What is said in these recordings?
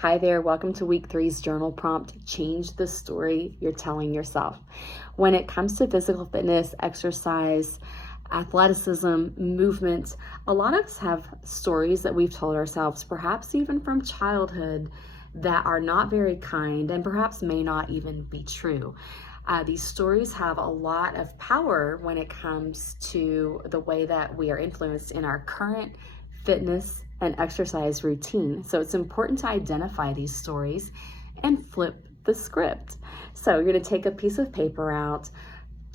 Hi there, welcome to week three's journal prompt, change the story you're telling yourself. When it comes to physical fitness, exercise, athleticism, movement, a lot of us have stories that we've told ourselves, perhaps even from childhood, that are not very kind and perhaps may not even be true. These stories have a lot of power when it comes to the way that we are influenced in our current fitness and exercise routine. So it's important to identify these stories and flip the script. So you're going to take a piece of paper out,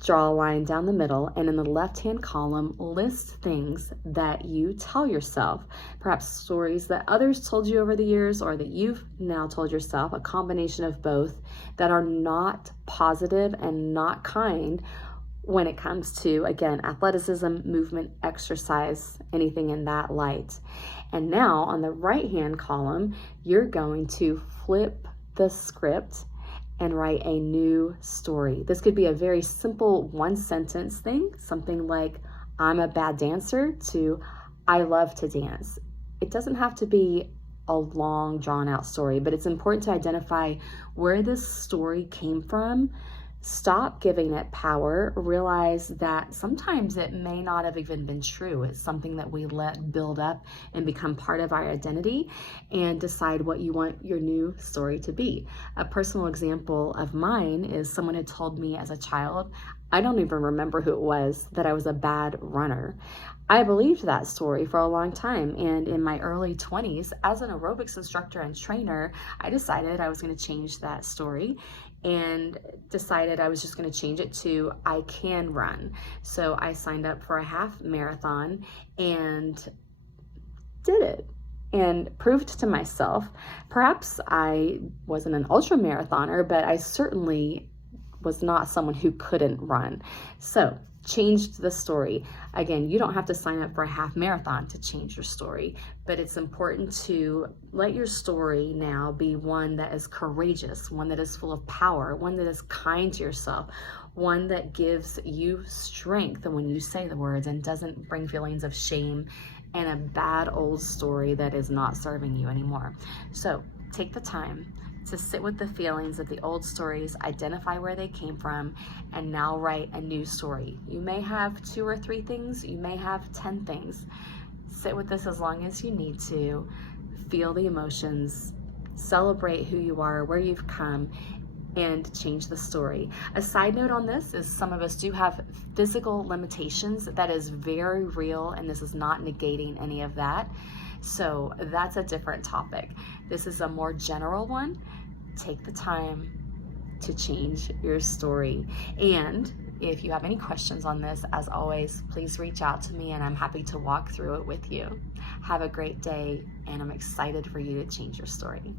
draw a line down the middle, and in the left-hand column, list things that you tell yourself, perhaps stories that others told you over the years or that you've now told yourself, a combination of both, that are not positive and not kind when it comes to, again, athleticism, movement, exercise, anything in that light. And now on the right-hand column, you're going to flip the script and write a new story. This could be a very simple one-sentence thing, something like, I'm a bad dancer, to I love to dance. It doesn't have to be a long, drawn-out story, but it's important to identify where this story came from. Stop giving it power. Realize that sometimes it may not have even been true. It's something that we let build up and become part of our identity, and decide what you want your new story to be. A personal example of mine is someone had told me as a child, I don't even remember who it was, that I was a bad runner. I believed that story for a long time, and in my early 20s, as an aerobics instructor and trainer, I decided I was going to change that story and decided I was just going to change it to I can run. So I signed up for a half marathon and did it and proved to myself, perhaps I wasn't an ultra marathoner, but I certainly was not someone who couldn't run. So changed the story. Again, you don't have to sign up for a half marathon to change your story, but it's important to let your story now be one that is courageous, one that is full of power, one that is kind to yourself, one that gives you strength when you say the words and doesn't bring feelings of shame and a bad old story that is not serving you anymore. So take the time to sit with the feelings of the old stories, identify where they came from, and now write a new story. You may have 2 or 3 things, you may have 10 things. Sit with this as long as you need to, feel the emotions, celebrate who you are, where you've come, and change the story. A side note on this is some of us do have physical limitations. That is very real, and this is not negating any of that. So that's a different topic. This is a more general one. Take the time to change your story. And if you have any questions on this, as always, please reach out to me and I'm happy to walk through it with you. Have a great day, and I'm excited for you to change your story.